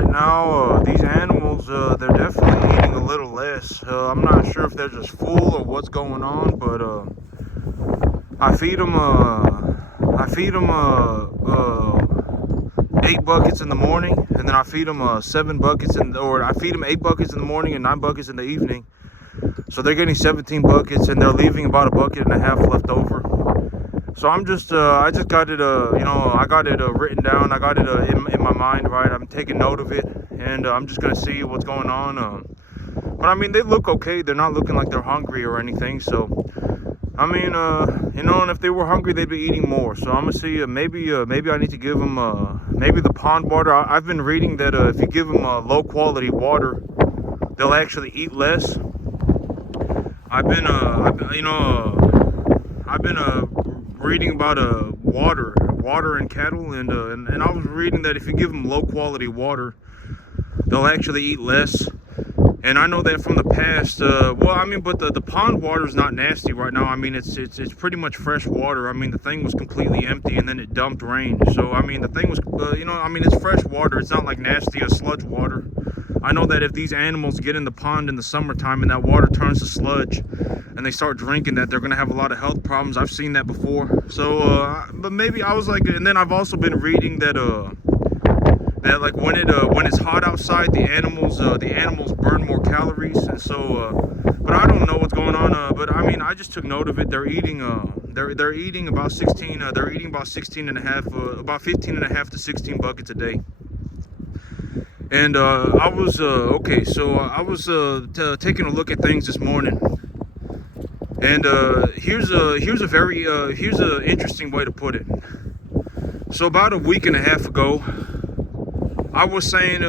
right now, these animals, they're definitely eating a little less. I'm not sure if they're just full or what's going on, but I feed them 8 buckets in the morning, and then I feed them 7 buckets or I feed them 8 buckets in the morning and 9 buckets in the evening. So they're getting 17 buckets, and they're leaving about a bucket and a half left over. So I just got it, I got it written down. I got it in my mind, right? I'm taking note of it, and I'm just gonna see what's going on. But I mean, they look okay. They're not looking like they're hungry or anything. So I mean, and if they were hungry, they'd be eating more. So I'm gonna see. Maybe I need to give them maybe the pond water. I've been reading that if you give them low quality water, they'll actually eat less. I've been reading about water and cattle, and I was reading that if you give them low quality water, they'll actually eat less. And I know that from the past. But the pond water is not nasty right now. I mean, it's pretty much fresh water. I mean, the thing was completely empty, and then it dumped rain. So I mean, the thing was, it's fresh water. It's not like nasty or sludge water. I know that if these animals get in the pond in the summertime and that water turns to sludge, and they start drinking that, they're gonna have a lot of health problems. I've seen that before. So, but maybe I was like, and then I've also been reading that like when it's hot outside, the animals burn more calories, and so but I don't know what's going on. But I mean, I just took note of it. They're eating they're eating about 16 they're eating about 16 and a half about 15 and a half to 16 buckets a day. And I was taking a look at things this morning, and here's an interesting way to put it. So about a week and a half ago, I was saying,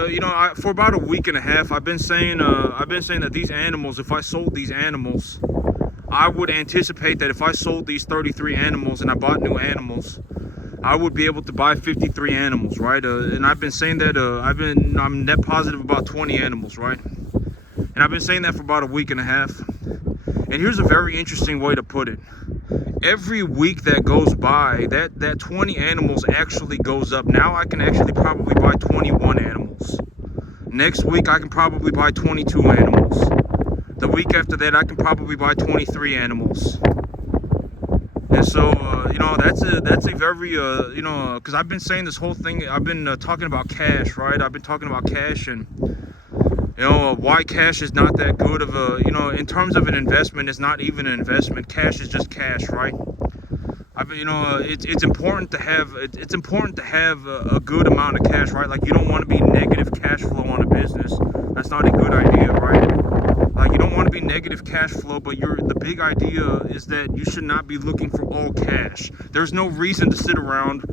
for about a week and a half, I've been saying that these animals, if I sold these animals, I would anticipate that if I sold these 33 animals and I bought new animals, I would be able to buy 53 animals, right? And I've been saying that I'm net positive about 20 animals, right? And I've been saying that for about a week and a half. And here's a very interesting way to put it. Every week that goes by, that 20 animals actually goes up. Now I can actually probably buy 21 animals. Next week I can probably buy 22 animals. The week after that I can probably buy 23 animals. And so, that's a very, because I've been saying this whole thing, I've been talking about cash, right? I've been talking about cash, and, why cash is not that good of a, in terms of an investment, it's not even an investment. Cash is just cash, right? It's important to have, a good amount of cash, right? Like, you don't want to be negative cash flow on a business. That's not a good idea, right? Like, you don't want to be negative cash flow, but the big idea is that you should not be looking for all cash. There's no reason to sit around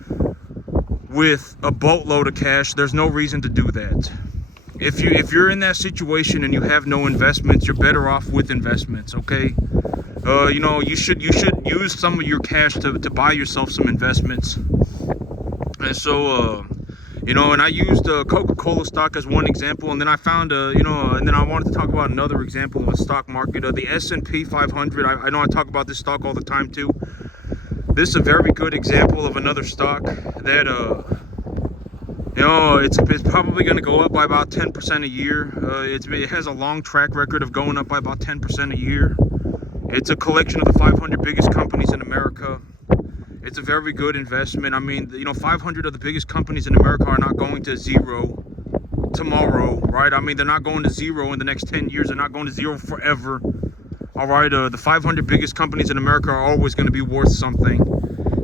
with a boatload of cash. There's no reason to do that. If you're in that situation and you have no investments, you're better off with investments, okay? You should use some of your cash to buy yourself some investments. And so, and I used Coca-Cola stock as one example, and then I found, and then I wanted to talk about another example of a stock market, the S&P 500. I know I talk about this stock all the time too. This is a very good example of another stock that, it's probably going to go up by about 10% a year. It has a long track record of going up by about 10% a year. It's a collection of the 500 biggest companies in America. It's a very good investment. I mean, 500 of the biggest companies in America are not going to zero tomorrow, right? I mean, they're not going to zero in the next 10 years. They're not going to zero forever. All right, the 500 biggest companies in America are always going to be worth something.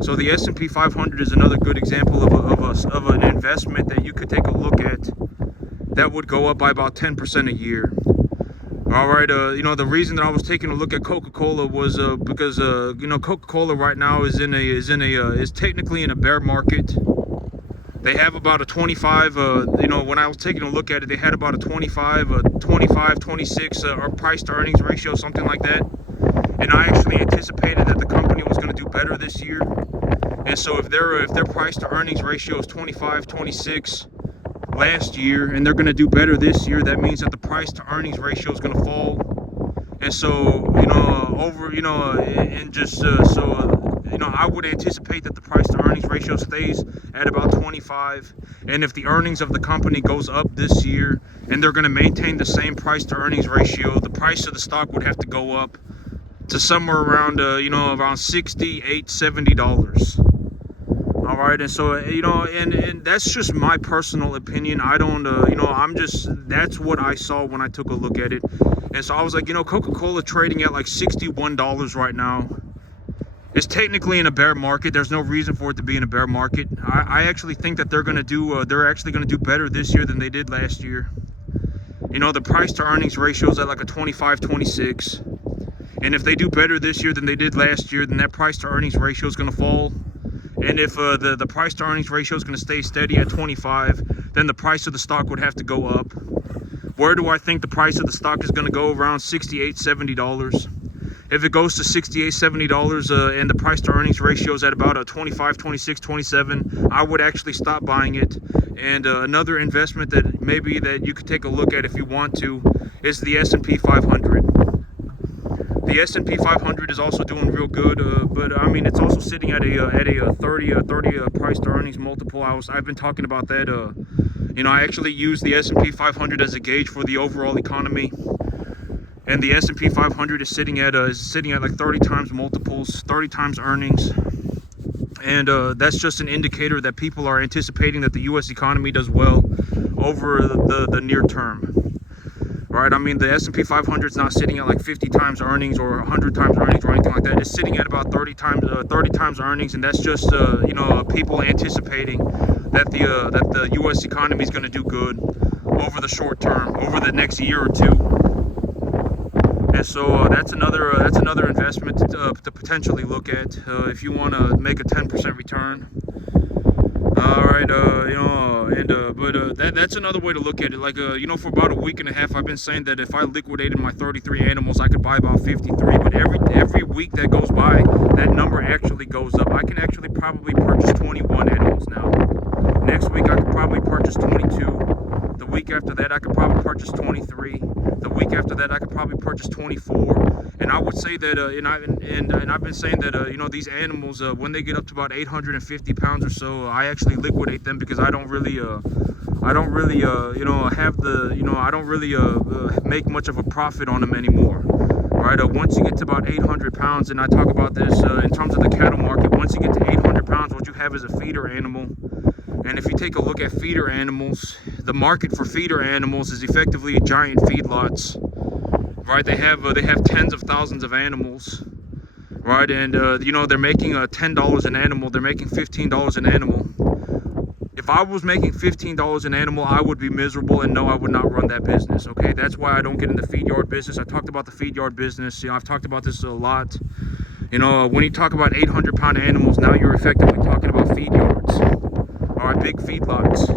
So the S&P 500 is another good example of an investment that you could take a look at that would go up by about 10% a year. All right, the reason that I was taking a look at Coca-Cola was because Coca-Cola right now is technically in a bear market. They have about a 25, when I was taking a look at it, they had about a 25, 26 price to earnings ratio, something like that. And I actually anticipated that the company was going to do better this year. And so if their price to earnings ratio is 25, 26 last year, and they're going to do better this year, that means that the price to earnings ratio is going to fall. And so, I would anticipate that the price to earnings ratio stays at about 25. And if the earnings of the company goes up this year and they're going to maintain the same price to earnings ratio, the price of the stock would have to go up to somewhere around, around $68, $70. All right, and so and that's just my personal opinion. I don't, that's what I saw when I took a look at it, and so I was like, Coca-Cola trading at like $61 right now. It's technically in a bear market. There's no reason for it to be in a bear market. I actually think that they're actually gonna do better this year than they did last year. The price to earnings ratio is at like a 25, 26, and if they do better this year than they did last year, then that price to earnings ratio is gonna fall. And if the price to earnings ratio is going to stay steady at 25, then the price of the stock would have to go up. Where do I think the price of the stock is going to go? Around $68, $70. If it goes to $68, $70 and the price to earnings ratio is at about a 25, 26, 27, I would actually stop buying it. And another investment that maybe that you could take a look at if you want to is the S&P 500. The S&P 500 is also doing real good, but I mean, it's also sitting at a 30 price to earnings multiple. I've been talking about that. I actually use the S&P 500 as a gauge for the overall economy, and the S&P 500 is sitting at like 30 times multiples, 30 times earnings, and that's just an indicator that people are anticipating that the U.S. economy does well over the near term. Right, I mean, the S&P 500 is not sitting at like 50 times earnings or 100 times earnings or anything like that. It's sitting at about 30 times earnings, and that's just people anticipating that the U.S. economy is going to do good over the short term, over the next year or two. And so that's another investment to potentially look at if you want to make a 10% return. All right, that's another way to look at it. Like, for about a week and a half, I've been saying that if I liquidated my 33 animals, I could buy about 53. But every week that goes by, that number actually goes up. I can actually probably purchase 21 animals now. Next week, I could probably purchase 22. The week after that, I could probably purchase 23. The week after that, I could probably purchase 24. And I would say that, and I've been saying that, these animals, when they get up to about 850 pounds or so, I actually liquidate them because I don't really make much of a profit on them anymore. Right? Once you get to about 800 pounds, and I talk about this in terms of the cattle market, once you get to 800 pounds, what you have is a feeder animal. And if you take a look at feeder animals, the market for feeder animals is effectively giant feedlots. Right? They have tens of thousands of animals. Right? And they're making $10 an animal. They're making $15 an animal. If I was making $15 an animal, I would be miserable, and no, I would not run that business. Okay, that's why I don't get in the feed yard business. I talked about the feed yard business. I've talked about this a lot. When you talk about 800-pound animals, now you're effectively talking about feed yards, all right, big feedlots.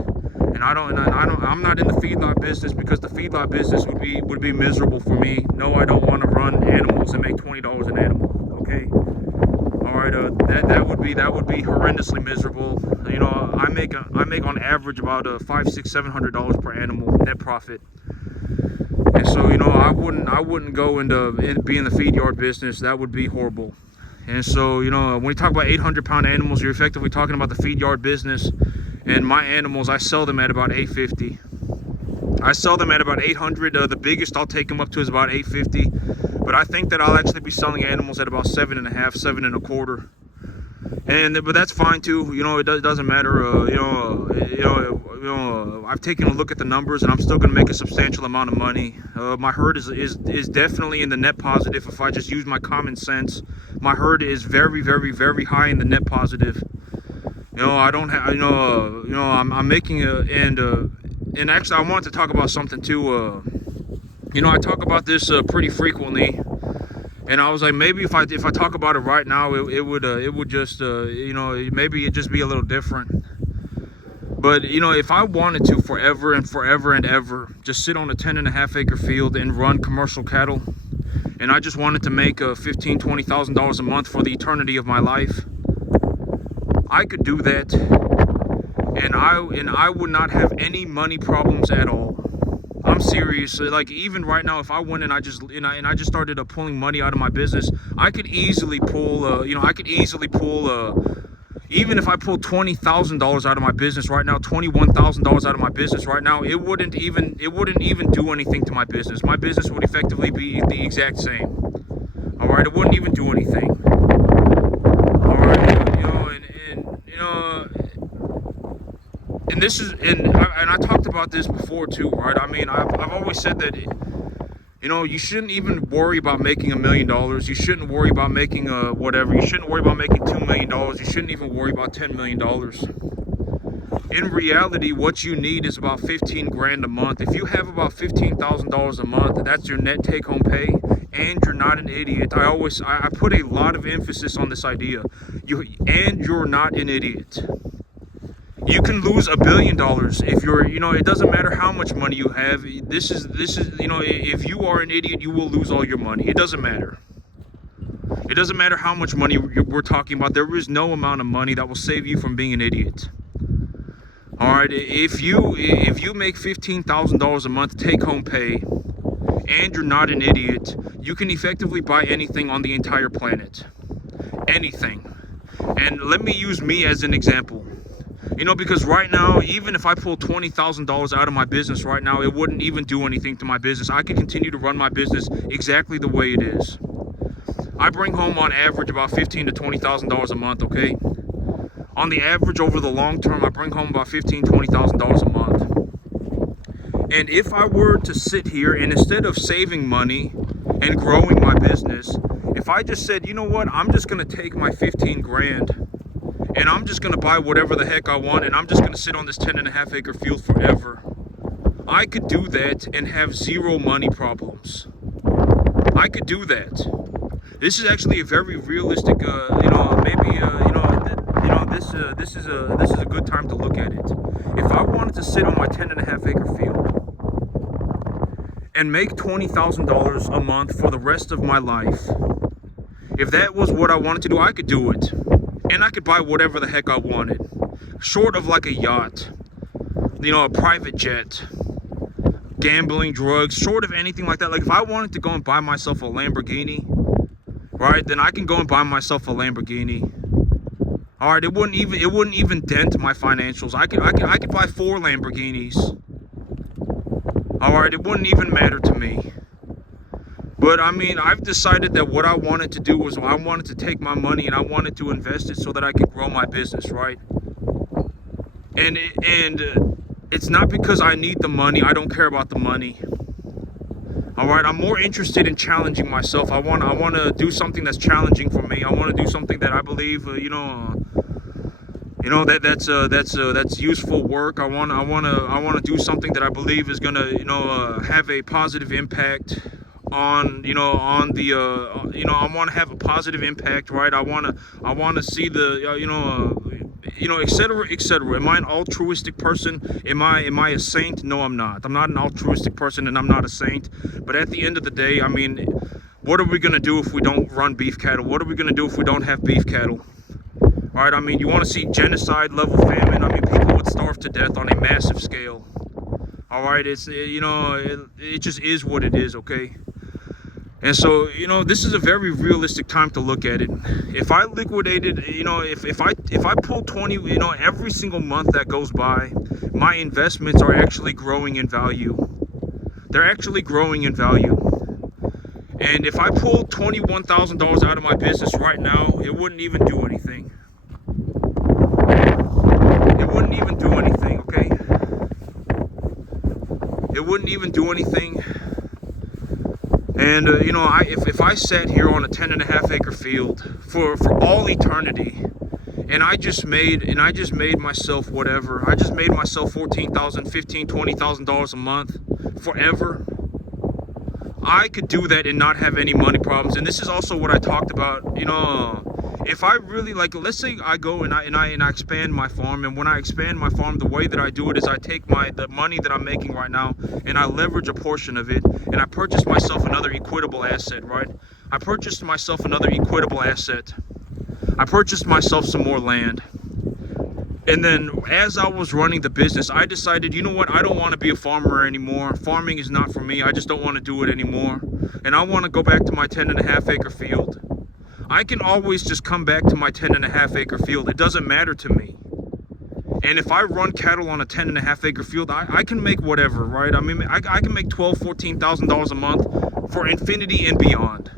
And I'm not in the feedlot business because the feedlot business would be miserable for me. No, I don't want to run animals and make $20 an animal. Okay. All right, that would be horrendously miserable. I make on average about $500, $600, $700 per animal net profit. And so I wouldn't go into be in the feed yard business. That would be horrible. And so when you talk about 800-pound animals, you're effectively talking about the feed yard business. And my animals, I sell them at about $850. I sell them at about $800. The biggest I'll take them up to is about $850. But I think that I'll actually be selling animals at about $7.5, $7.25. But that's fine too. It doesn't matter. I've taken a look at the numbers, and I'm still going to make a substantial amount of money. My herd is definitely in the net positive. If I just use my common sense, my herd is very, very, very high in the net positive. I don't have. I'm making and actually, I want to talk about something too. I talk about this pretty frequently. And I was like, maybe if I talk about it right now, it would just maybe it'd just be a little different. But if I wanted to forever and ever just sit on a 10.5-acre field and run commercial cattle, and I just wanted to make $15,000, $20,000 a month for the eternity of my life, I could do that, and I would not have any money problems at all. I'm serious. Like, even right now, if I went and I just started pulling money out of my business, I could easily pull even if I pulled $20,000 out of my business right now, $21,000 out of my business right now, it wouldn't even do anything to my business. My business would effectively be the exact same. All right, it wouldn't even do anything. All right, and this is, and I talked about this before too, right? I mean, I've always said that, you shouldn't even worry about making $1 million. You shouldn't worry about making whatever. You shouldn't worry about making $2 million. You shouldn't even worry about $10 million. In reality, what you need is about 15 grand a month. If you have about $15,000 a month, that's your net take-home pay, and you're not an idiot. I put a lot of emphasis on this idea. You're not an idiot. You can lose $1 billion if you're, it doesn't matter how much money you have. This is, if you are an idiot, you will lose all your money. It doesn't matter. It doesn't matter how much money we're talking about. There is no amount of money that will save you from being an idiot. All right, if you make $15,000 a month take home pay, and you're not an idiot, you can effectively buy anything on the entire planet. Anything. And let me use me as an example. Because right now, even if I pull $20,000 out of my business right now, it wouldn't even do anything to my business. I could continue to run my business exactly the way it is. I bring home on average about $15,000 to $20,000 a month, okay? On the average, over the long term, I bring home about $15,000 to $20,000 a month. And if I were to sit here and instead of saving money and growing my business, if I just said, you know what, I'm just gonna take my 15 grand and I'm just gonna buy whatever the heck I want, and I'm just gonna sit on this 10.5 acre field forever, I could do that and have zero money problems. I could do that. This is actually a very realistic, this is a good time to look at it. If I wanted to sit on my 10.5 acre field and make $20,000 a month for the rest of my life, if that was what I wanted to do, I could do it. And I could buy whatever the heck I wanted. Short of like a yacht, a private jet, gambling, drugs, short of anything like that. Like, if I wanted to go and buy myself a Lamborghini, right, then I can go and buy myself a Lamborghini. All right, it wouldn't even dent my financials. I could buy 4 Lamborghinis. All right, it wouldn't even matter to me. But I mean, I've decided that what I wanted to do was I wanted to take my money and I wanted to invest it so that I could grow my business, right? And it's not because I need the money. I don't care about the money. All right, I'm more interested in challenging myself. I want to do something that's challenging for me. I want to do something that I believe, that's useful work. I want to do something that I believe is gonna, have a positive impact on I want to have a positive impact, right? I want to see the etc. Am I an altruistic person? Am I a saint? No, I'm not. I'm not an altruistic person, and I'm not a saint. But at the end of the day, I mean, what are we gonna do if we don't run beef cattle? What are we gonna do if we don't have beef cattle? Right? I mean, you want to see genocide level famine? I mean, people would starve to death on a massive scale. All right, it just is what it is, okay? And so, this is a very realistic time to look at it. If I liquidated, if I pull 20, every single month that goes by, my investments are actually growing in value. They're actually growing in value. And if I pulled $21,000 out of my business right now, it wouldn't even do anything. It wouldn't even do anything, okay? It wouldn't even do anything. And if I sat here on a 10.5 acre field for all eternity, and I just made myself whatever, I just made myself $14,000, $15,000, $20,000 a month forever, I could do that and not have any money problems. And this is also what I talked about. If I really, like, let's say I go and I expand my farm, and when I expand my farm, the way that I do it is I take the money that I'm making right now and I leverage a portion of it, and I purchase myself another equitable asset, right? I purchased myself another equitable asset. I purchased myself some more land. And then as I was running the business, I decided, you know what, I don't want to be a farmer anymore. Farming is not for me. I just don't want to do it anymore. And I want to go back to my 10.5 acre field. I can always just come back to my 10.5 acre field. It doesn't matter to me. And if I run cattle on a 10.5 acre field, I can make whatever, right? I mean, I can make $12,000, $14,000 a month for infinity and beyond.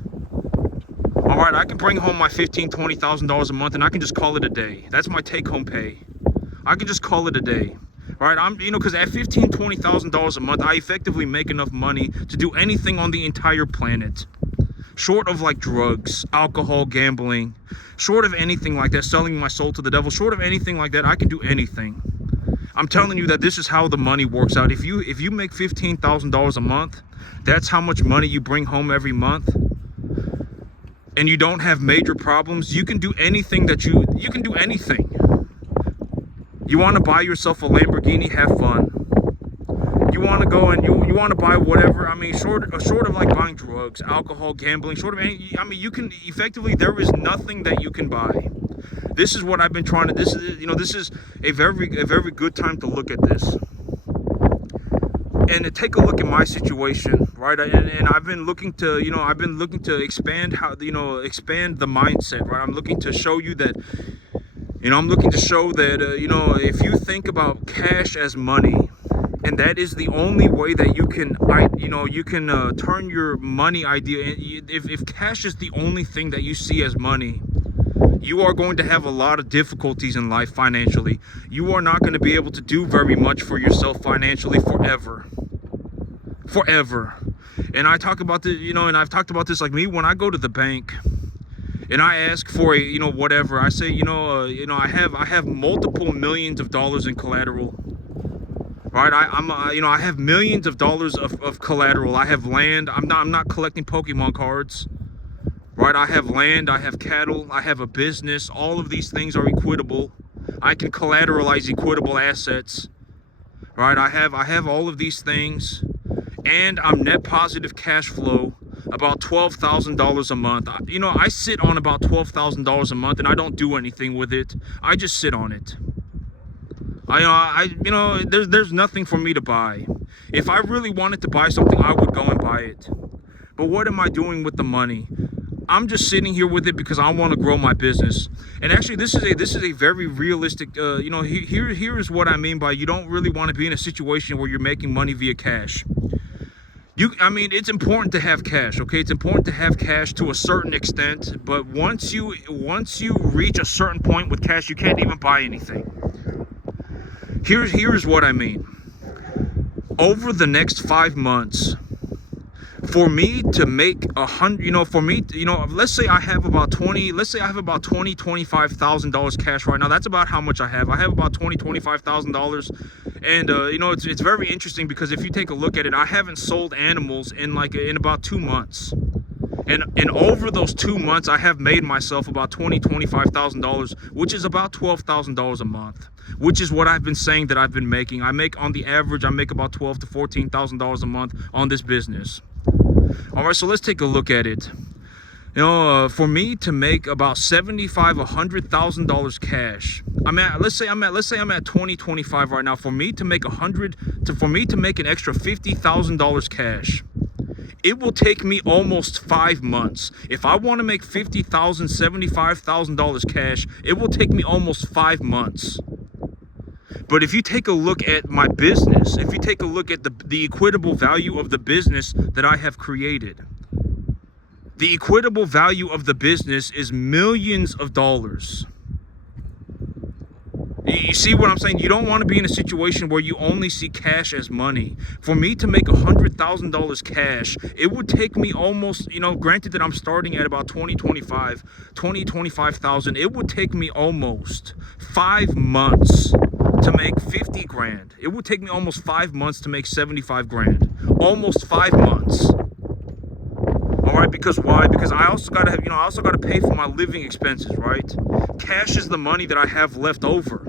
All right, I can bring home my $15,000, $20,000 a month, and I can just call it a day. That's my take-home pay. I can just call it a day. All right, because at $15,000, $20,000 a month, I effectively make enough money to do anything on the entire planet. Short of like drugs, alcohol, gambling, short of anything like that, selling my soul to the devil, short of anything like that, I can do anything. I'm telling you that this is how the money works out. If you make $15,000 a month, that's how much money you bring home every month. And you don't have major problems, you can do anything that you can do anything. You want to buy yourself a Lamborghini, have fun. You want to go and you want to buy whatever. I mean, short of like buying drugs, alcohol, gambling, short of any, I mean, you can effectively, there is nothing that you can buy. This is what I've been trying to, this is a very good time to look at this. And to take a look at my situation, right? And I've been looking to, expand expand the mindset, right? I'm looking to show you that, if you think about cash as money, and that is the only way that you can, turn your money idea. If cash is the only thing that you see as money, you are going to have a lot of difficulties in life financially. You are not going to be able to do very much for yourself financially forever. And I talk about this, and I've talked about this, like me, when I go to the bank and I ask for whatever, I say, I have multiple millions of dollars in collateral. Right, I have millions of dollars of collateral. I have land. I'm not collecting Pokemon cards. Right, I have land. I have cattle. I have a business. All of these things are equitable. I can collateralize equitable assets. Right, I have all of these things, and I'm net positive cash flow, about $12,000 a month. I sit on about $12,000 a month, and I don't do anything with it. I just sit on it. There's nothing for me to buy. If I really wanted to buy something, I would go and buy it. But what am I doing with the money? I'm just sitting here with it because I want to grow my business. And actually, this is a very realistic. Here is what I mean by you don't really want to be in a situation where you're making money via cash. It's important to have cash, okay? It's important to have cash to a certain extent, but once you reach a certain point with cash, you can't even buy anything. Here's what I mean. Over the next 5 months, for me to make let's say I have about $25,000 cash right now. That's about how much I have. I have about $25,000. And it's very interesting because if you take a look at it, I haven't sold animals in about 2 months. And over those 2 months, I have made myself about $25,000, which is about $12,000 a month, which is what I've been saying that I've been making. On the average, I make about $12,000 to $14,000 a month on this business. All right, so let's take a look at it. For me to make about $75,000, $100,000 cash, let's say I'm at 2025 right now. For me to make an extra $50,000 cash, it will take me almost 5 months. If I want to make $50,000, $75,000 cash, it will take me almost 5 months. But if you take a look at my business, if you take a look at the equitable value of the business that I have created, the equitable value of the business is millions of dollars. You see what I'm saying? You don't want to be in a situation where you only see cash as money. For me to make $100,000 cash, it would take me almost, granted that I'm starting at about 25,000, it would take me almost 5 months to make 50 grand. It would take me almost 5 months to make 75 grand. Almost 5 months. All right, because why? Because I also got to pay for my living expenses, right? Cash is the money that I have left over.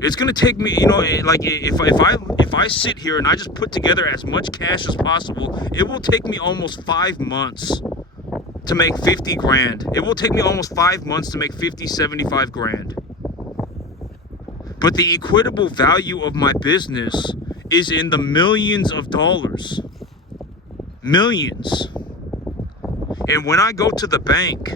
It's gonna take me, if I sit here and I just put together as much cash as possible, it will take me almost 5 months to make 50 grand. It will take me almost 5 months to make 50, 75 grand. But the equitable value of my business is in the millions of dollars. Millions. And when I go to the bank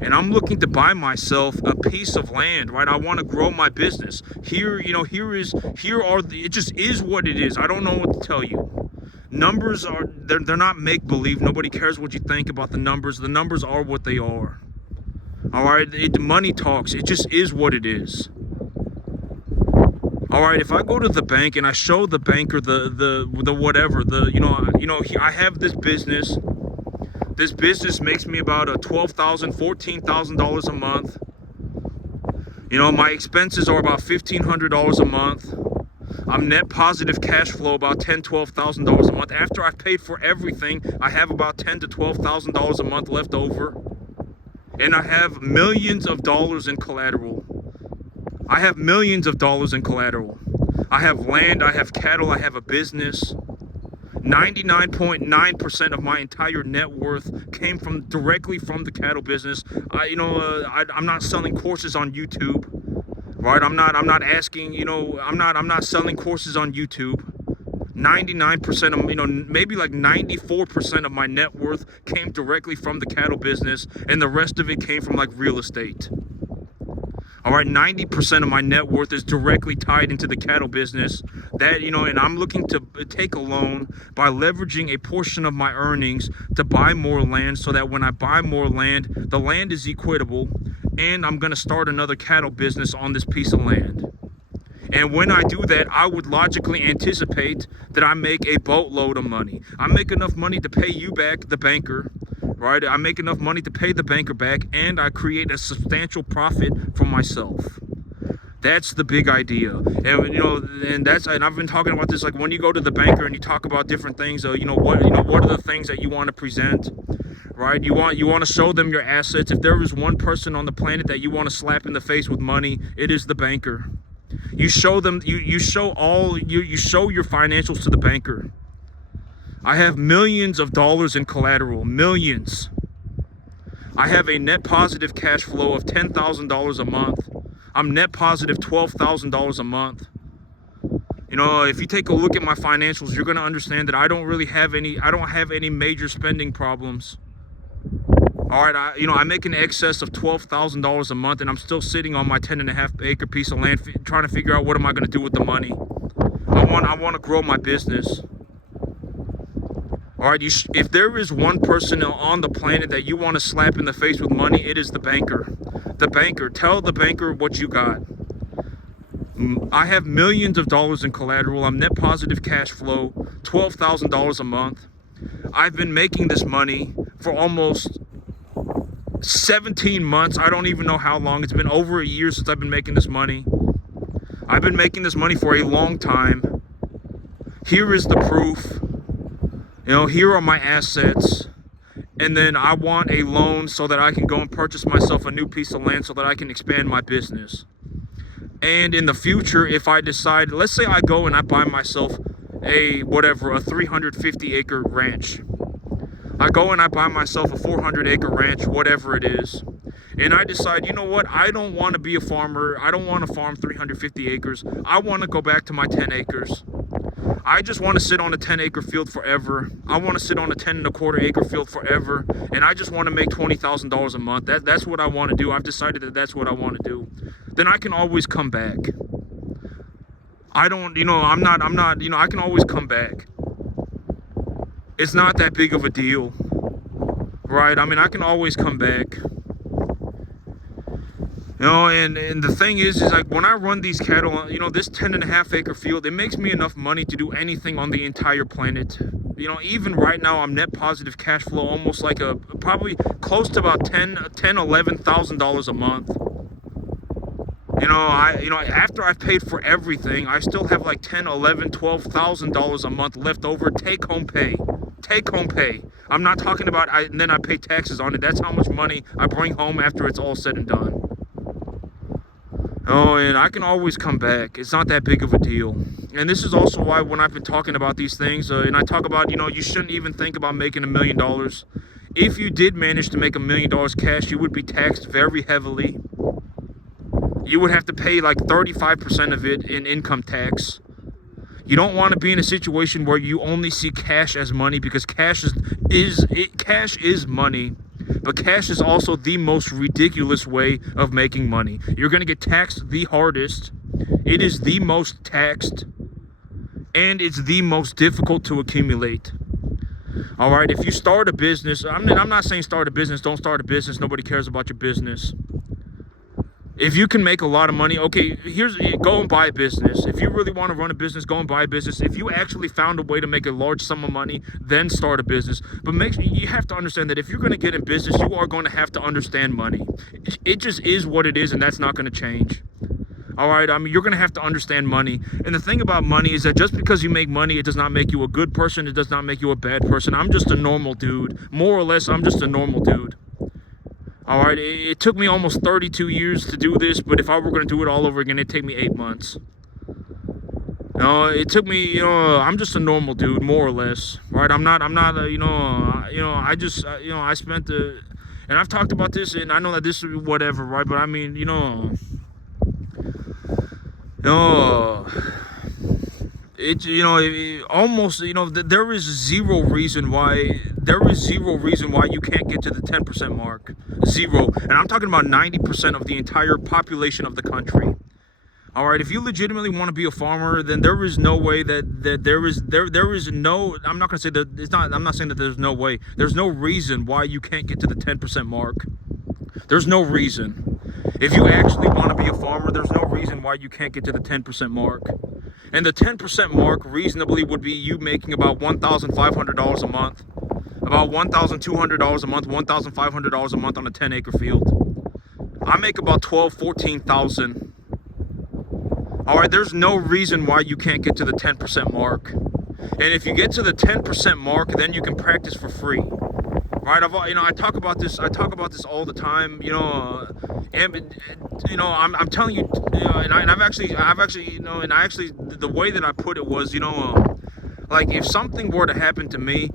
and I'm looking to buy myself a piece of land, right? I want to grow my business. Here it just is what it is. I don't know what to tell you. Numbers they're not make believe. Nobody cares what you think about the numbers. The numbers are what they are. All right, money talks. It just is what it is. All right, if I go to the bank and I show the banker the whatever, I have this business. This business makes me about $12,000, $14,000 a month. My expenses are about $1,500 a month. I'm net positive cash flow about $10,000, $12,000 a month. After I've paid for everything, I have about $10,000 to $12,000 a month left over. And I have millions of dollars in collateral. I have millions of dollars in collateral. I have land, I have cattle, I have a business. 99.9% of my entire net worth came directly from the cattle business. I'm not selling courses on YouTube, right? I'm not asking, I'm not selling courses on YouTube. 99% of, maybe like 94% of my net worth came directly from the cattle business, and the rest of it came from like real estate. All right, 90% of my net worth is directly tied into the cattle business. And I'm looking to take a loan by leveraging a portion of my earnings to buy more land, so that when I buy more land, the land is equitable, and I'm going to start another cattle business on this piece of land. And when I do that, I would logically anticipate that I make a boatload of money. I make enough money to pay you back, the banker, right? I make enough money to pay the banker back, and I create a substantial profit for myself. That's the big idea. And I've been talking about this, like when you go to the banker and you talk about different things, what are the things that you want to present, right? You want to show them your assets. If there is one person on the planet that you want to slap in the face with money, it is the banker. You show them, you show your financials to the banker. I have millions of dollars in collateral, millions. I have a net positive cash flow of $10,000 a month. I'm net positive $12,000 a month. If you take a look at my financials, you're going to understand that I don't have any major spending problems. All right, I make an excess of $12,000 a month, and I'm still sitting on my 10.5 acre piece of land, trying to figure out what am I going to do with the money. I want to grow my business. All right, if there is one person on the planet that you want to slap in the face with money, it is the banker. The banker. Tell the banker what you got. I have millions of dollars in collateral. I'm net positive cash flow, $12,000 a month. I've been making this money for almost 17 months. I don't even know how long. It's been over a year since I've been making this money. I've been making this money for a long time. Here is the proof. Here are my assets. And then I want a loan so that I can go and purchase myself a new piece of land so that I can expand my business. And in the future, if I decide, let's say I go and I buy myself a 350 acre ranch. I go and I buy myself a 400 acre ranch, whatever it is. And I decide, you know what? I don't want to be a farmer. I don't want to farm 350 acres. I want to go back to my 10 acres. I just want to sit on a 10 acre field forever. I want to sit on a 10.25 acre field forever. And I just want to make $20,000 a month. That's what I want to do. I've decided that that's what I want to do. Then I can always come back. I can always come back. It's not that big of a deal, right? I can always come back. And the thing is like when I run these cattle, this 10.5 acre field, it makes me enough money to do anything on the entire planet. Even right now, I'm net positive cash flow, almost like probably close to about $11,000 a month. After I've paid for everything, I still have like $12,000 a month left over, take home pay. I'm not talking about and then I pay taxes on it. That's how much money I bring home after it's all said and done. And I can always come back. It's not that big of a deal. And this is also why when I've been talking about these things, and I talk about, you shouldn't even think about making $1 million. If you did manage to make $1 million cash, you would be taxed very heavily. You would have to pay like 35% of it in income tax. You don't want to be in a situation where you only see cash as money, because cash is money, but cash is also the most ridiculous way of making money. You're going to get taxed the hardest. It is the most taxed, and it's the most difficult to accumulate. All right, if you start a business, I'm not saying start a business, don't start a business. Nobody cares about your business. If you can make a lot of money, okay, go and buy a business. If you really want to run a business, go and buy a business. If you actually found a way to make a large sum of money, then start a business. But you have to understand that if you're going to get in business, you are going to have to understand money. It just is what it is, and that's not going to change. All right, I mean, you're going to have to understand money. And the thing about money is that just because you make money, it does not make you a good person. It does not make you a bad person. I'm just a normal dude. More or less, I'm just a normal dude. All right, it took me almost 32 years to do this, but if I were going to do it all over again, it'd take me 8 months. It took me, I'm just a normal dude, more or less, right? I'm not, I just, I spent and I've talked about this, and I know that this is whatever, right? But I mean, almost, there is zero reason why you can't get to the 10% mark. Zero. And I'm talking about 90% of the entire population of the country. All right, if you legitimately want to be a farmer, then there is no way that there is no, I'm not going to say that it's not, I'm not saying that there's no way. There's no reason why you can't get to the 10% mark. There's no reason. If you actually want to be a farmer, there's no reason why you can't get to the 10% mark. And the 10% mark reasonably would be you making about $1,500 a month, about $1,200 a month, $1,500 a month on a 10-acre field. I make about $14,000. All right, there's no reason why you can't get to the 10% mark. And if you get to the 10% mark, then you can practice for free. Right? I talk about this all the time, and I'm telling you, and I've actually, the way that I put it was, like if something were to happen to me,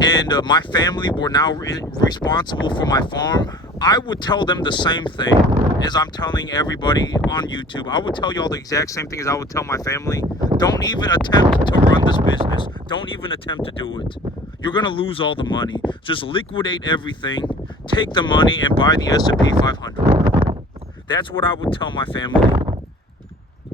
and my family were now responsible for my farm, I would tell them the same thing as I'm telling everybody on YouTube. I would tell y'all the exact same thing as I would tell my family. Don't even attempt to run this business. Don't even attempt to do it. You're going to lose all the money. Just liquidate everything, take the money, and buy the S&P 500. That's what I would tell my family.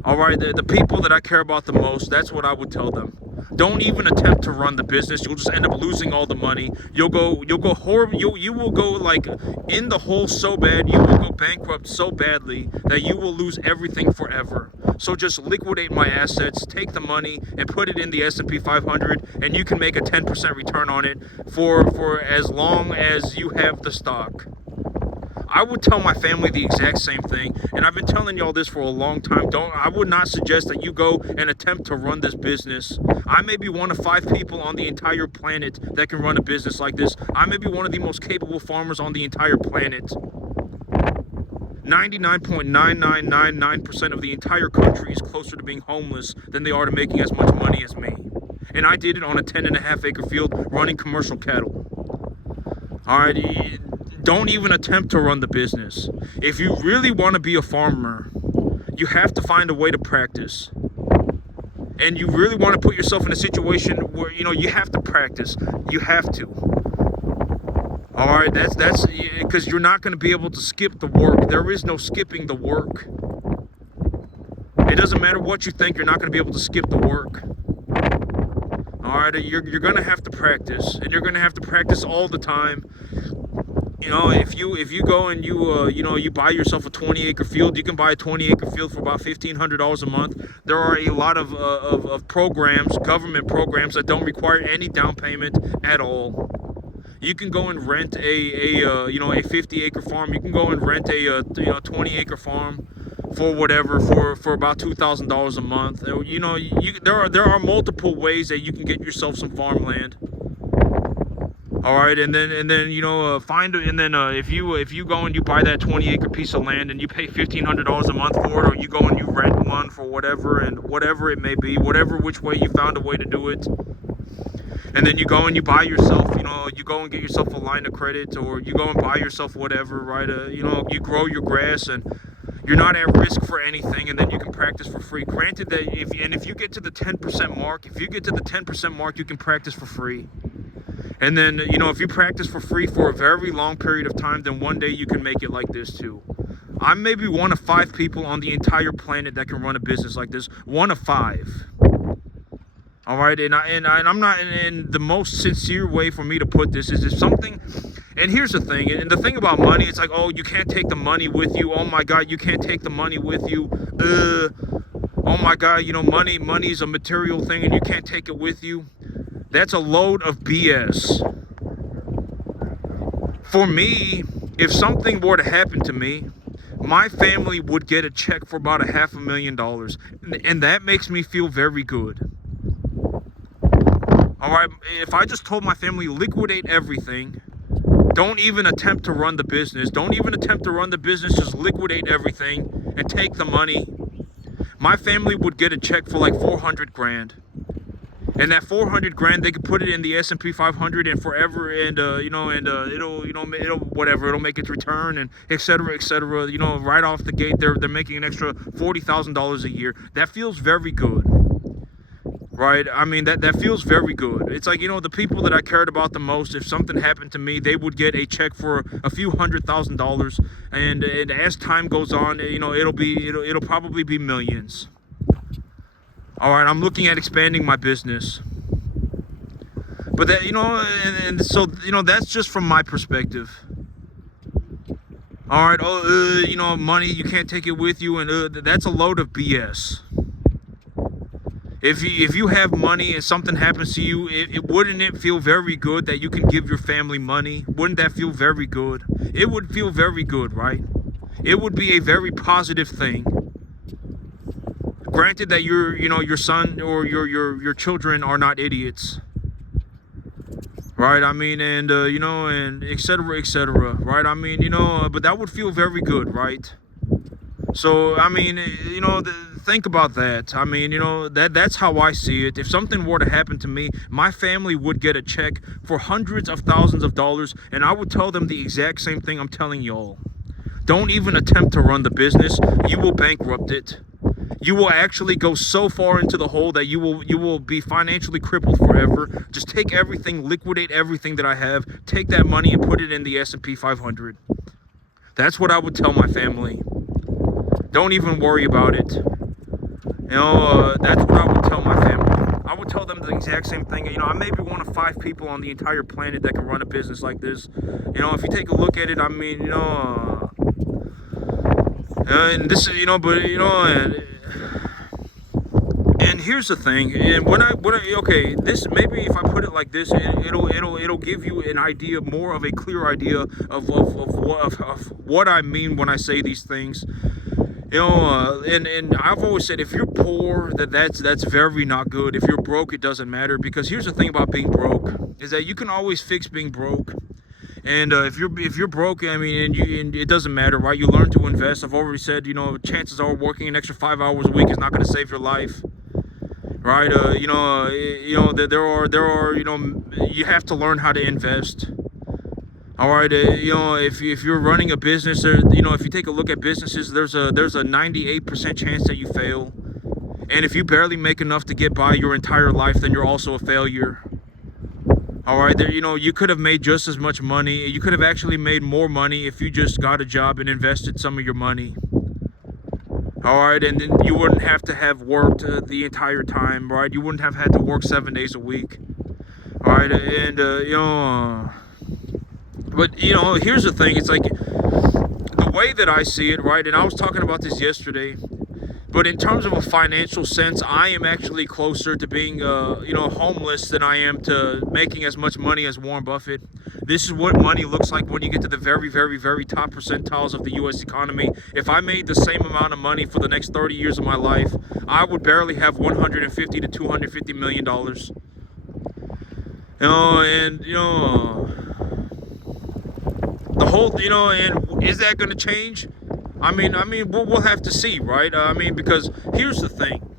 All right, the people that I care about the most, that's what I would tell them. Don't even attempt to run the business. You'll just end up losing all the money. You'll go horrible. You will go like in the hole so bad. You will go bankrupt so badly that you will lose everything forever. So just liquidate my assets, take the money, and put it in the S&P 500, and you can make a 10% return on it for as long as you have the stock. I would tell my family the exact same thing, and I've been telling y'all this for a long time. I would not suggest that you go and attempt to run this business. I may be one of 5 people on the entire planet that can run a business like this. I may be one of the most capable farmers on the entire planet. 99.9999% of the entire country is closer to being homeless than they are to making as much money as me. And I did it on a 10.5-acre field running commercial cattle. All right. Don't even attempt to run the business. If you really want to be a farmer, you have to find a way to practice. And you really want to put yourself in a situation where, you have to practice. You have to. All right, that's because you're not going to be able to skip the work. There is no skipping the work. It doesn't matter what you think, you're not going to be able to skip the work. All right, you're going to have to practice, and you're going to have to practice all the time. If you go and you buy yourself a 20-acre field, you can buy a 20-acre field for about $1,500 a month. There are a lot of programs, government programs, that don't require any down payment at all. You can go and rent a 50-acre farm. You can go and rent a 20-acre farm for whatever for about $2,000 a month. There are multiple ways that you can get yourself some farmland. All right, and then if you go and you buy that 20-acre piece of land and you pay $1,500 a month for it, or you go and you rent one for whatever it may be, which way you found a way to do it, and then you go and you buy yourself, you go and get yourself a line of credit, or you go and buy yourself whatever, right? You grow your grass, and You're not at risk for anything, and then you can practice for free. Granted that if you get to the 10% mark, you can practice for free. And then, if you practice for free for a very long period of time, then one day you can make it like this too. I'm maybe one of 5 people on the entire planet that can run a business like this. One of 5. All right, and I'm not in the most sincere way for me to put this is if something. And here's the thing, and the thing about money, it's like, oh, you can't take the money with you. Oh my God, you can't take the money with you. Oh my God, money is a material thing, and you can't take it with you. That's a load of BS. For me, if something were to happen to me, my family would get a check for about $500,000, and that makes me feel very good. All right, if I just told my family, liquidate everything, don't even attempt to run the business, just liquidate everything and take the money, my family would get a check for like 400 grand. And that 400 grand, they could put it in the S&P 500 and forever, and it'll make its return, and et cetera, right off the gate, they're making an extra $40,000 a year. That feels very good, right? I mean, that feels very good. It's like, the people that I cared about the most, if something happened to me, they would get a check for a few $100,000, and as time goes on, it'll probably be millions. All right, I'm looking at expanding my business. But that, so that's just from my perspective. All right, money, you can't take it with you, and that's a load of BS. If you have money and something happens to you, wouldn't it feel very good that you can give your family money? Wouldn't that feel very good? It would feel very good, right? It would be a very positive thing. Granted that your son or your children are not idiots, right? I mean, and and et cetera, right? I mean, but that would feel very good, right? So I mean, think about that. I mean, that's how I see it. If something were to happen to me, my family would get a check for hundreds of thousands of dollars, and I would tell them the exact same thing I'm telling y'all. Don't even attempt to run the business. You will bankrupt it. You will actually go so far into the hole that you will be financially crippled forever. Just take everything, liquidate everything that I have, take that money and put it in the S&P 500. That's what I would tell my family. Don't even worry about it. That's what I would tell my family. I would tell them the exact same thing. I may be one of 5 people on the entire planet that can run a business like this. If you take a look at it, I mean, and this, and here's the thing, and this, maybe if I put it like this, it'll give you an idea, more of a clear idea of what I mean when I say these things. And I've always said, if you're poor, that's very not good. If you're broke, it doesn't matter, because here's the thing about being broke, is that you can always fix being broke. And if you're broke, I mean, and it doesn't matter, right? You learn to invest. I've already said, chances are working an extra 5 hours a week is not going to save your life. Right, there are, you have to learn how to invest. All right, if you're running a business, or, if you take a look at businesses, there's a 98% chance that you fail. And if you barely make enough to get by your entire life, then you're also a failure. All right, you could have made just as much money. You could have actually made more money if you just got a job and invested some of your money. All right, and then you wouldn't have to have worked the entire time, right? You wouldn't have had to work 7 days a week. All right, and but here's the thing. It's like, the way that I see it, right? And I was talking about this yesterday. But in terms of a financial sense, I am actually closer to being, homeless than I am to making as much money as Warren Buffett. This is what money looks like when you get to the very, very, very top percentiles of the U.S. economy. If I made the same amount of money for the next 30 years of my life, I would barely have $150 to $250 million. The whole, and is that going to change? I mean, we'll have to see, right? Because here's the thing,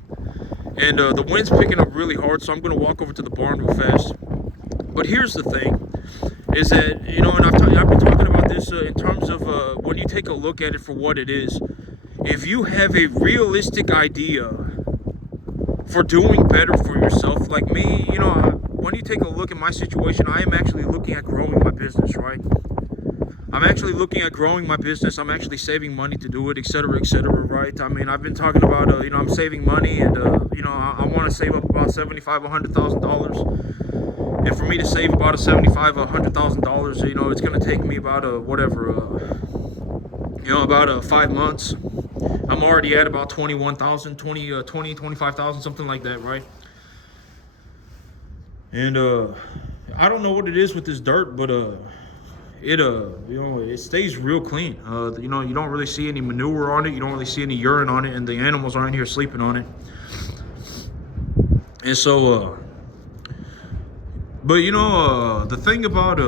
and the wind's picking up really hard, so I'm going to walk over to the barn real fast. But here's the thing, is that, and I've been talking about this in terms of when you take a look at it for what it is. if you have a realistic idea for doing better for yourself, like me, when you take a look at my situation, I am actually looking at growing my business, right? I'm actually looking at growing my business. I'm actually saving money to do it, etc., right? I mean, I've been talking about, I'm saving money, and I want to save up about $100,000. And for me to save about $100,000, it's going to take me about about 5 months. I'm already at about 25,000, something like that, right? And I don't know what it is with this dirt, but it stays real clean. You don't really see any manure on it. You don't really see any urine on it, and the animals aren't here sleeping on it. And so, but the thing about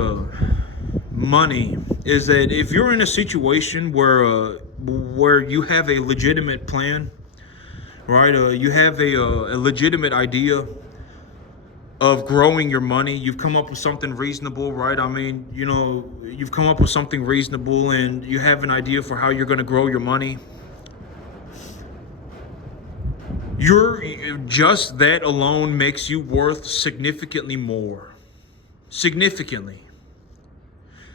money is that if you're in a situation where you have a legitimate plan, right? You have a legitimate idea of growing your money. You've come up with something reasonable, right? I mean, you've come up with something reasonable, and you have an idea for how you're going to grow your money. Just that alone makes you worth significantly more. Significantly.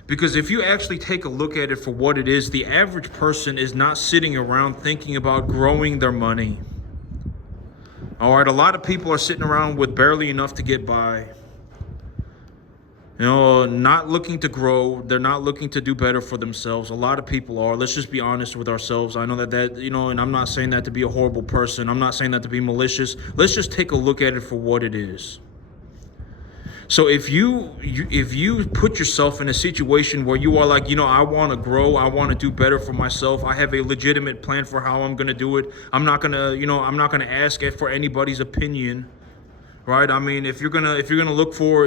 Because if you actually take a look at it for what it is, the average person is not sitting around thinking about growing their money. All right, a lot of people are sitting around with barely enough to get by. Not looking to grow. They're not looking to do better for themselves. A lot of people are. Let's just be honest with ourselves. I know that and I'm not saying that to be a horrible person. I'm not saying that to be malicious. Let's just take a look at it for what it is. So if you put yourself in a situation where you are like, I want to grow, I want to do better for myself, I have a legitimate plan for how I'm going to do it. I'm not going to ask for anybody's opinion, right? I mean, if you're going to look for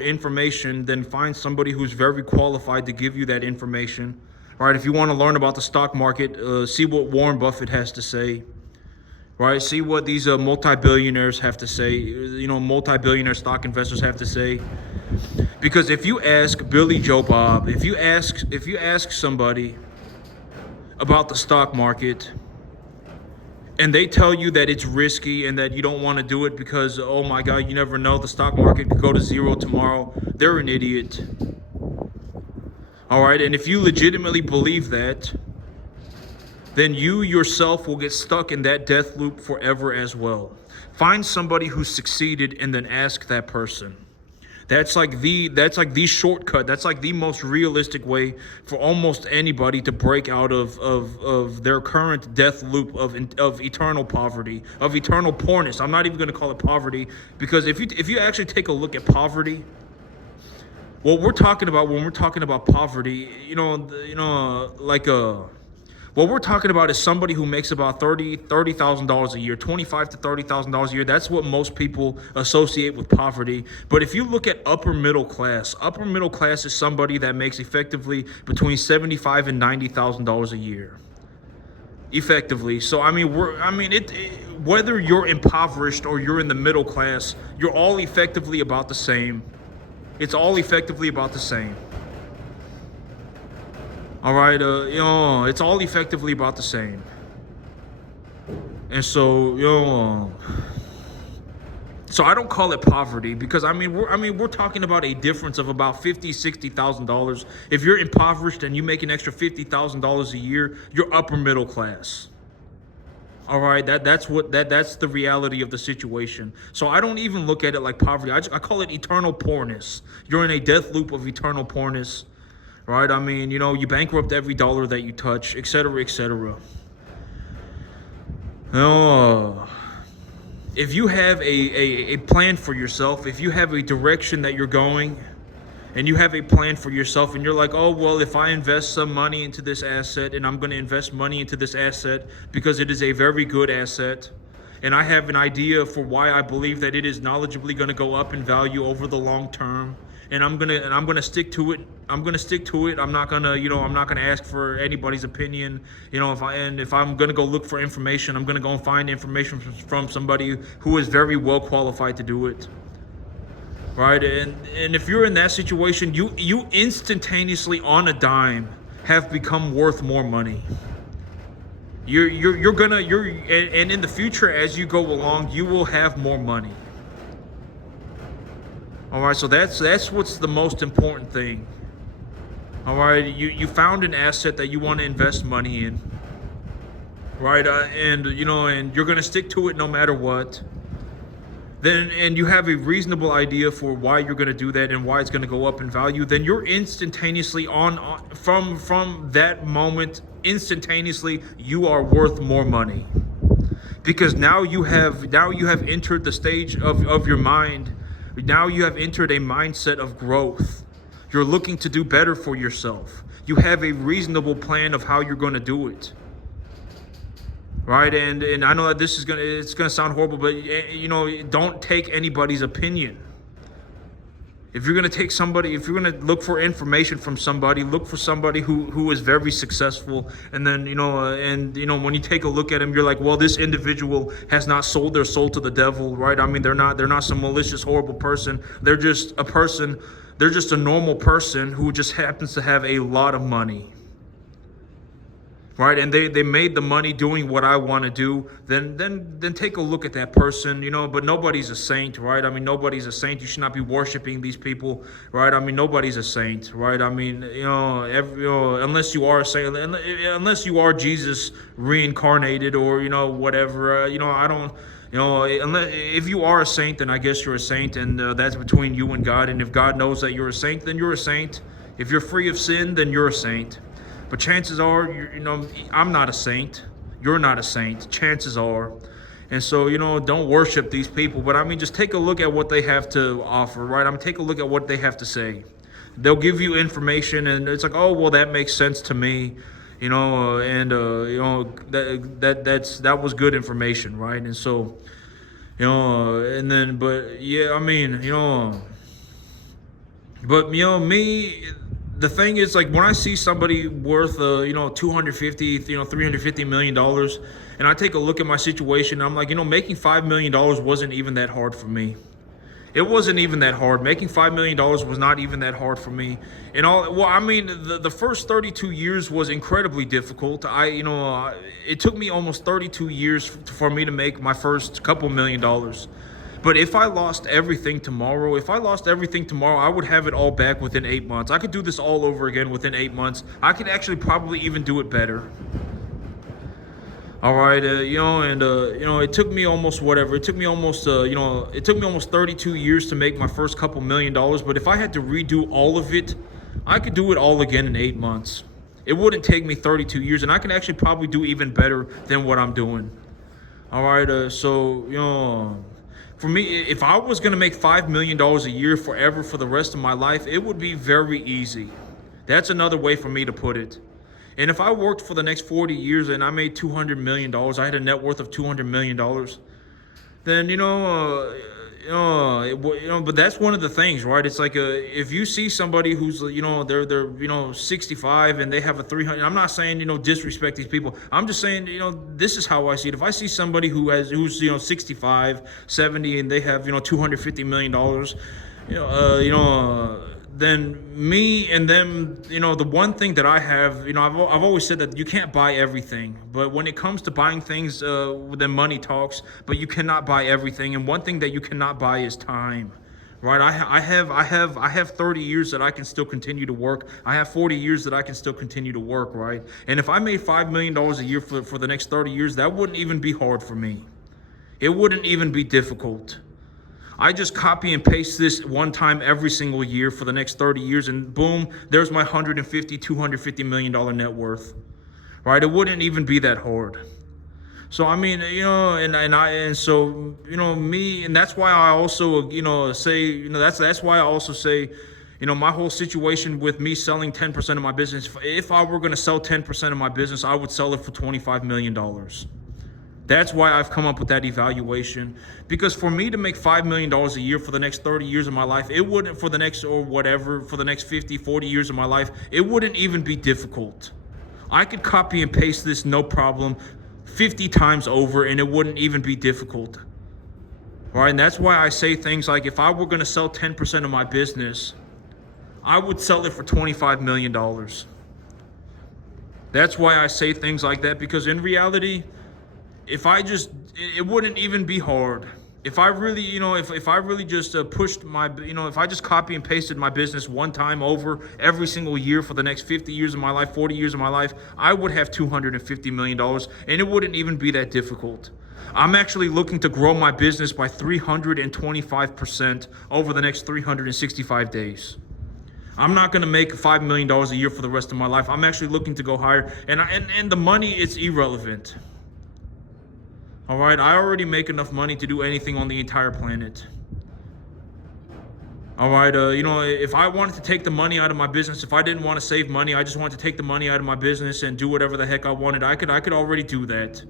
information, then find somebody who's very qualified to give you that information. Right? If you want to learn about the stock market, see what Warren Buffett has to say. Right, see what these multi-billionaires have to say, multi-billionaire stock investors have to say. Because if you ask Billy Joe Bob, if you ask somebody about the stock market, and they tell you that it's risky and that you don't want to do it because, oh my God, you never know, the stock market could go to zero tomorrow, they're an idiot. All right, and if you legitimately believe that, then you yourself will get stuck in that death loop forever as well. Find somebody who succeeded and then ask that person. That's like the shortcut. That's like the most realistic way for almost anybody to break out of their current death loop of eternal poverty, of eternal poorness. I'm not even going to call it poverty, because if you actually take a look at poverty, what we're talking about when we're talking about poverty, what we're talking about is somebody who makes about $30,000 a year, $25,000 to $30,000 a year. That's what most people associate with poverty. But if you look at upper middle class is somebody that makes effectively between $75,000 and $90,000 a year. Effectively. So whether you're impoverished or you're in the middle class, you're all effectively about the same. It's all effectively about the same. All right, it's all effectively about the same. And so, so I don't call it poverty, because we're talking about a difference of about $50,000, $60,000. If you're impoverished and you make an extra $50,000 a year, you're upper middle class. All right, that's the reality of the situation. So I don't even look at it like poverty. I call it eternal poorness. You're in a death loop of eternal poorness. Right? I mean, you bankrupt every dollar that you touch, etc., etc. If you have a plan for yourself, if you have a direction that you're going, and you have a plan for yourself, and you're like, oh, well, if I invest some money into this asset, and I'm going to invest money into this asset because it is a very good asset, and I have an idea for why I believe that it is knowledgeably going to go up in value over the long term, and I'm gonna stick to it. I'm not gonna ask for anybody's opinion. If I'm gonna go look for information, I'm gonna go and find information from somebody who is very well qualified to do it. Right? And if you're in that situation, you instantaneously on a dime have become worth more money. And in the future, as you go along, you will have more money. All right, so that's what's the most important thing. All right, you found an asset that you want to invest money in, right? And you're gonna stick to it no matter what. Then, and you have a reasonable idea for why you're going to do that and why it's going to go up in value, then you're instantaneously from that moment, instantaneously you are worth more money, because now you have entered the stage of your mind. Now you have entered a mindset of growth. You're looking to do better for yourself. You have a reasonable plan of how you're going to do it. Right, and I know that it's gonna sound horrible, but don't take anybody's opinion. If you're gonna look for information from somebody, look for somebody who is very successful, and then when you take a look at them, you're like, well, this individual has not sold their soul to the devil, right? I mean, they're not some malicious, horrible person. They're just a person. They're just a normal person who just happens to have a lot of money. Right, and they made the money doing what I want to do. Then take a look at that person, But nobody's a saint, right? I mean, nobody's a saint. You should not be worshiping these people, right? I mean, nobody's a saint, right? I mean, unless you are a saint, unless you are Jesus reincarnated, or whatever. I don't. Unless if you are a saint, then I guess you're a saint, and that's between you and God. And if God knows that you're a saint, then you're a saint. If you're free of sin, then you're a saint. But chances are, I'm not a saint. You're not a saint. Chances are. And so, don't worship these people. But I mean, just take a look at what they have to offer, right? I mean, take a look at what they have to say. They'll give you information, and it's like, oh, well, that makes sense to me, that was good information, right? And so, but yeah, I mean, me. The thing is, like, when I see somebody worth, $250, $350 million, and I take a look at my situation, I'm like, making $5 million wasn't even that hard for me. It wasn't even that hard. Making $5 million was not even that hard for me. The first 32 years was incredibly difficult. It took me almost 32 years for me to make my first couple $1 million. But if I lost everything tomorrow, I would have it all back within 8 months. I could do this all over again within 8 months. I could actually probably even do it better. All right, it took me almost whatever. It took me almost 32 years to make my first couple $1 million. But if I had to redo all of it, I could do it all again in 8 months. It wouldn't take me 32 years, and I can actually probably do even better than what I'm doing. All right, for me, if I was going to make $5 million a year forever for the rest of my life, it would be very easy. That's another way for me to put it. And if I worked for the next 40 years and I made $200 million, I had a net worth of $200 million, then, but that's one of the things, right? It's like, if you see somebody who's, they're 65 and they have a 300, I'm not saying, disrespect these people. I'm just saying, this is how I see it. If I see somebody who's 65, 70, and they have, $250 million, then me and them, the one thing that I have, I've always said that you can't buy everything. But when it comes to buying things, then money talks. But you cannot buy everything. And one thing that you cannot buy is time. Right? I have 30 years that I can still continue to work. I have 40 years that I can still continue to work, right? And if I made $5 million a year for the next 30 years, that wouldn't even be hard for me. It wouldn't even be difficult. I just copy and paste this one time every single year for the next 30 years, and boom, there's my $250 million net worth, right? It wouldn't even be that hard. So, I mean, me, and that's why I also, say, that's why I also say, my whole situation with me selling 10% of my business, if I were going to sell 10% of my business, I would sell it for $25 million. That's why I've come up with that evaluation. Because for me to make $5 million a year for the next 30 years of my life, it wouldn't, for the next 50, 40 years of my life, it wouldn't even be difficult. I could copy and paste this no problem 50 times over, and it wouldn't even be difficult. All right, and that's why I say things like, if I were going to sell 10% of my business, I would sell it for $25 million. That's why I say things like that, because in reality, if I just, it wouldn't even be hard. If I really, if I really just pushed my, if I just copy and pasted my business one time over every single year for the next 50 years of my life, 40 years of my life, I would have $250 million, and it wouldn't even be that difficult. I'm actually looking to grow my business by 325% over the next 365 days. I'm not going to make $5 million a year for the rest of my life. I'm actually looking to go higher. And the money is irrelevant. All right, I already make enough money to do anything on the entire planet. All right, if I wanted to take the money out of my business, if I didn't want to save money, I just wanted to take the money out of my business and do whatever the heck I wanted, I could already do that.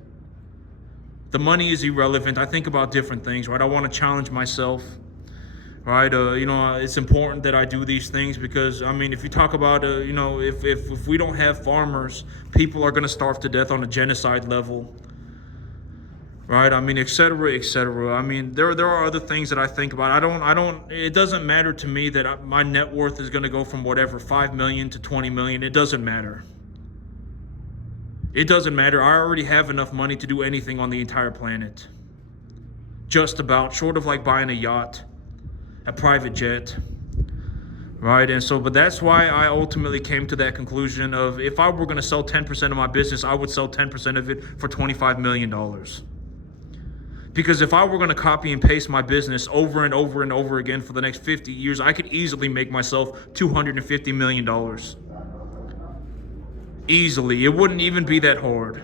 The money is irrelevant. I think about different things, right? I want to challenge myself. Right, it's important that I do these things because, I mean, if you talk about, if we don't have farmers, people are going to starve to death on a genocide level. Right, I mean, et cetera, et cetera. I mean, there are other things that I think about. It doesn't matter to me that my net worth is going to go from whatever, 5 million to 20 million. It doesn't matter. It doesn't matter. I already have enough money to do anything on the entire planet. Just about, short of like buying a yacht. A private jet, right? And so, but that's why I ultimately came to that conclusion of, if I were going to sell 10% of my business, I would sell 10% of it for $25 million. Because if I were going to copy and paste my business over and over and over again for the next 50 years, I could easily make myself $250 million. Easily. It wouldn't even be that hard.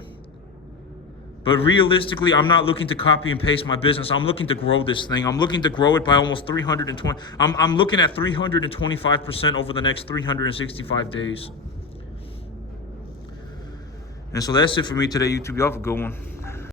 But realistically, I'm not looking to copy and paste my business. I'm looking to grow this thing. I'm looking to grow it by almost 320. I'm looking at 325% over the next 365 days. And so that's it for me today, YouTube. Y'all have a good one.